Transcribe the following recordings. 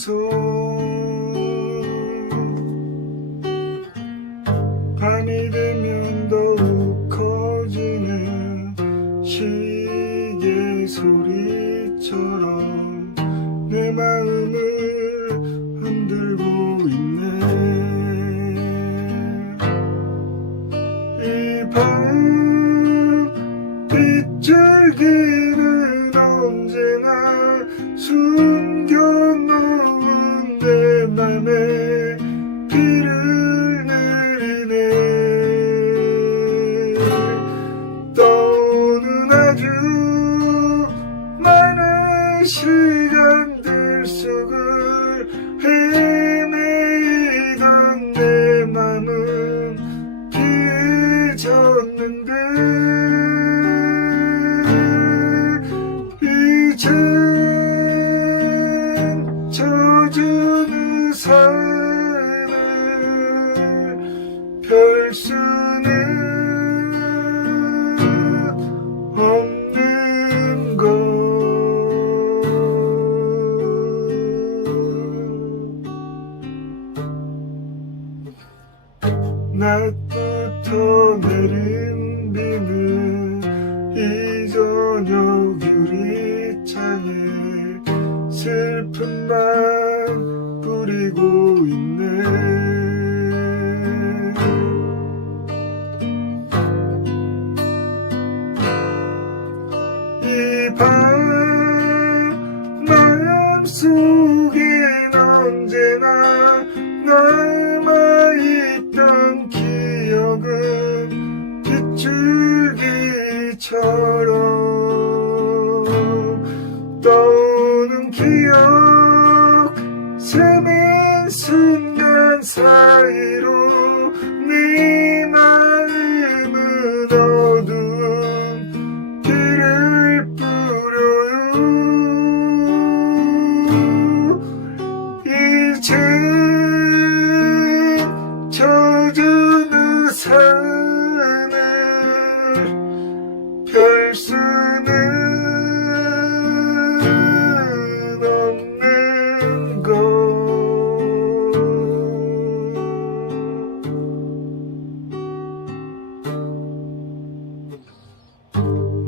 무서워. 밤이 되면 더욱 커지는 시계 소리처럼 내 마음을 흔들고 있네. 이 밤 빛줄기는 언제나 수 Görüşürüz. 낮부터 내린 비는 이 저녁 유리창에 슬픔만 뿌리고 있네. 이 밤 빗줄기처럼 떠오는 기억 스민 순간 사이로 네 마음은 어두운 길을 뿌려요. 이제 젖은 우산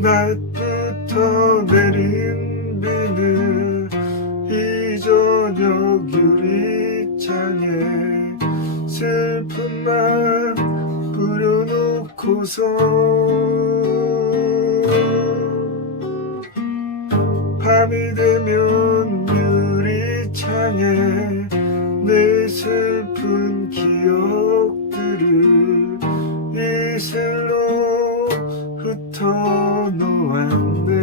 날부터 내린 비는 이 저녁 유리창에 슬픔만 뿌려놓고서 밤이 되면 유리창에 내 슬픈 기억 no end.